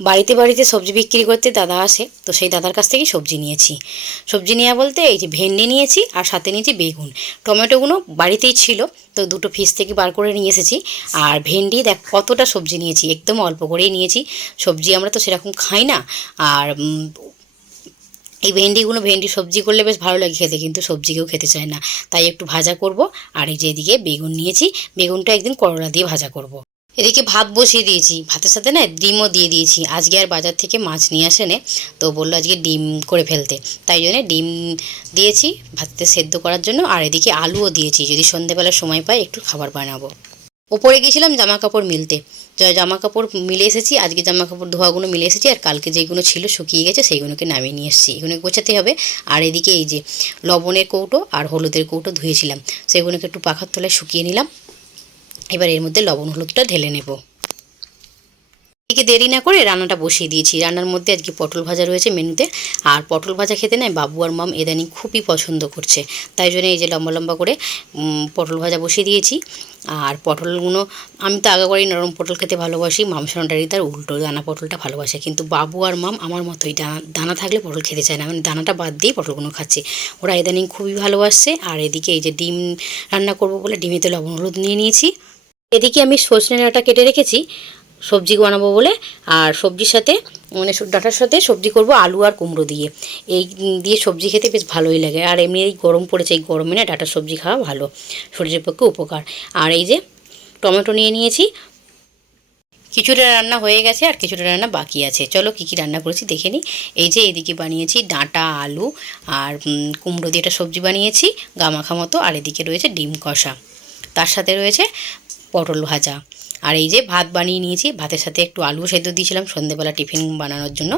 বাড়িতে বাড়িতে সবজি বিক্রি করতে দাদা আসে, তো সেই দাদার কাছ থেকেই সবজি নিয়েছি। সবজি নেওয়া বলতে এই যে ভেন্ডি নিয়েছি আর সাথে নিয়েছি বেগুন। টমেটোগুলো বাড়িতেই ছিল, তো দুটো ফিস থেকে বার করে নিয়ে এসেছি। আর ভেন্ডি দেখ কতটা সবজি নিয়েছি, একদম অল্প করেই নিয়েছি। সবজি আমরা তো সেরকম খাই না, আর এই ভেন্ডিগুলো, ভেন্ডি সবজি করলে বেশ ভালো লাগে খেতে, কিন্তু সবজি কেউ খেতে চায় না। তাই একটু ভাজা করব, আর এই যে এদিকে বেগুন নিয়েছি, বেগুনটা একদিন করলা দিয়ে ভাজা করব। এদিকে ভাত বসিয়ে দিয়েছি। ভাতের সাথে না ডিমও দিয়ে দিয়েছি। আজকে আর বাজার থেকে মাছ নিয়ে আসেনে। তো বলল আজকে ডিম করে ফেলতে। তাই জন্যে ডিম দিয়েছি ভাততে সেদ্ধ করার জন্য। আর এদিকে আলুও দিয়েছি। যদি সন্ধেবেলার সময় পাই একটু খাবার বানাবো। ওপরে গেছিলাম জামা কাপড় মিলতে। জামা কাপড় মিলে এসেছি। আজকে জামা কাপড় ধোয়াগুলো মিলে এসেছি। আর কালকে যেগুলো ছিল শুকিয়ে গেছে সেইগুলোকে নামিয়ে নিয়ে এসেছি। এগুলো গোছাতে হবে। আর এদিকে এই যে লবণের কৌটো আর হলুদের কৌটো ধুয়েছিলাম। সেগুলোকে একটু পাখার তলায় শুকিয়ে নিলাম। এবার এর মধ্যে লবণ, হলুদটা ঢেলে নেব। এদিকে দেরি না করে রান্নাটা বসিয়ে দিয়েছি। রান্নার মধ্যে আজকে পটল ভাজা রয়েছে মেনুতে। আর পটল ভাজা খেতে নেয় বাবু আর মাম এদানিং খুবই পছন্দ করছে। তাই জন্য এই যে লম্বা লম্বা করে পটল ভাজা বসিয়ে দিয়েছি। আর পটলগুলো, আমি তো আগাগোড়াই নরম পটল খেতে ভালোবাসি। মাম সোনাটারি তার উল্টো দানা পটলটা ভালোবাসে। কিন্তু বাবু আর মাম আমার মতোই দানা দানা থাকলে পটল খেতে চায় না। মানে দানাটা বাদ দিয়েই পটলগুলো খাচ্ছে। ওরা ইদানিং খুবই ভালোবাসছে। আর এদিকে এই যে ডিম রান্না করব বলে ডিমেতে লবণ, হলুদ নিয়ে নিয়েছি। এদিকে আমি সজনে ডাঁটা কেটে রেখেছি, সবজি বানাবো বলে, আর সবজির সাথে মানে ডাঁটার সাথে সবজি করব আলু আর কুমড়ো দিয়ে। এই দিয়ে সবজি খেতে বেশ ভালোই লাগে, আর এমনি এই গরম পড়েছে, এই গরমে না ডাঁটার সবজি খাওয়া ভালো, শরীরের পক্ষে উপকার। আর এই যে টমেটো নিয়ে নিয়েছি, কিছুটা রান্না হয়ে গেছে আর কিছুটা রান্না বাকি আছে। চলো কী কী রান্না করেছি দেখে নিই। এই যে এদিকে বানিয়েছি ডাঁটা, আলু আর কুমড়ো দিয়ে একটা সবজি বানিয়েছি, গামাখা মতো, আর এদিকে রয়েছে ডিম কষা। তার সাথে রয়েছে পটল ভাজা। আর এই যে ভাত বানিয়ে নিয়েছি, ভাতের সাথে একটু আলু সেদ্ধ দিয়েছিলাম সন্ধেবেলা টিফিন বানানোর জন্য।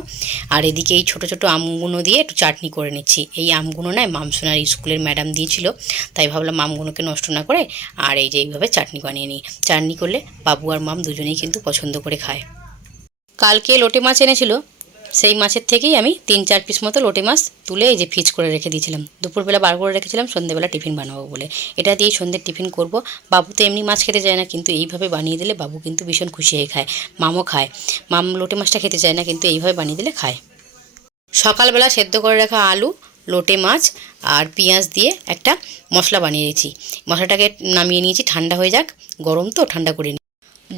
আর এদিকে এই ছোটো ছোটো আমগুলো দিয়ে একটু চাটনি করে নিচ্ছি। এই আমগুলো নয় মামসোনার স্কুলের ম্যাডাম দিয়েছিল, তাই ভাবলাম আমগুলোকে নষ্ট না করে আর এই যে এইভাবে চাটনি বানিয়ে নিই। চাটনি করলে বাবু আর মাম দুজনেই কিন্তু পছন্দ করে খায়। কালকে লোটে মাছ এনেছিল সেই মাছের থেকেই আমি তিন চার পিস মতো লোটে মাছ তুলে এই যে ফ্রিজ করে রেখে দিয়েছিলাম। দুপুরবেলা বার করে রেখেছিলাম সন্ধ্যেবেলা টিফিন বানাবো বলে। এটা দিয়েই সন্ধ্যের টিফিন করব। বাবু তো এমনি মাছ খেতে চায় না, কিন্তু এইভাবে বানিয়ে দিলে বাবু কিন্তু ভীষণ খুশি হয়ে খায়। মামও খায়। মাম লোটে মাছটা খেতে চায় না, কিন্তু এইভাবে বানিয়ে দিলে খায়। সকালবেলা সেদ্ধ করে রাখা আলু, লোটে মাছ আর পেঁয়াজ দিয়ে একটা মশলা বানিয়ে নিয়েছি মশলাটাকে নামিয়ে নিয়েছি, ঠান্ডা হয়ে যাক। গরম তো, ঠান্ডা করে নিই।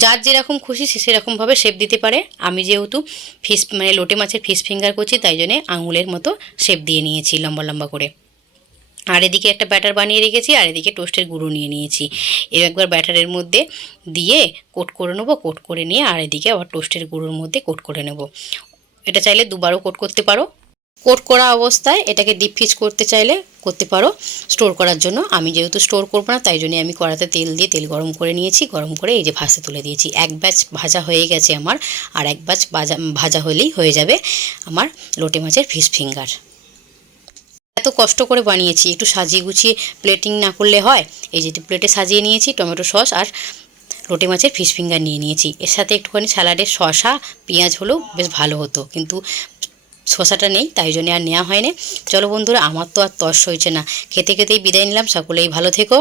যার যেরকম খুশি সে সেরকমভাবে শেপ দিতে পারে। আমি যেহেতু ফিস মানে লোটে মাছের ফিস ফিঙ্গার করছি, তাই জন্যে আঙুলের মতো শেপ দিয়ে নিয়েছি লম্বা লম্বা করে। আর এদিকে একটা ব্যাটার বানিয়ে রেখেছি, আর এদিকে টোস্টের গুঁড়ো নিয়ে নিয়েছি। এর একবার ব্যাটারের মধ্যে দিয়ে কোট করে নেব কোট করে নিয়ে আর এদিকে আবার টোস্টের গুঁড়োর মধ্যে কোট করে নেব। এটা চাইলে দুবারও কোট করতে পারো। কোট করা অবস্থায় এটাকে ডিপ ফ্রিজ করতে চাইলে করতে পারো। স্টোর করার জন্য আমি যেহেতু স্টোর করব না, তাই জন্য আমি কড়াতে তেল দিয়ে তেল গরম করে নিয়েছি। গরম করে এই যে ভাজতে তুলে দিয়েছি। এক ব্যাচ ভাজা হয়ে গেছে আমার, আর এক ব্যাচ ভাজা ভাজা হলেই হয়ে যাবে আমার লোটে মাছের ফিশ ফিঙ্গার এত কষ্ট করে বানিয়েছি, একটু সাজিয়ে গুছিয়ে প্লেটিং না করলে হয়। এই যে প্লেটে সাজিয়ে নিয়েছি, টমেটো সস আর লোটে মাছের ফিশ ফিঙ্গার নিয়ে নিয়েছি। এর সাথে একটুখানি স্যালাডের শসা, পেঁয়াজ হলেও বেশ ভালো হতো। কিন্তু শসাটা নেই, তাই জন্য আর নেওয়া হয়নি। চলো বন্ধুরা, আমার তো আর তর্স হয়েছে না। খেতে খেতেই বিদায় নিলাম, সকলেই ভালো থেকো।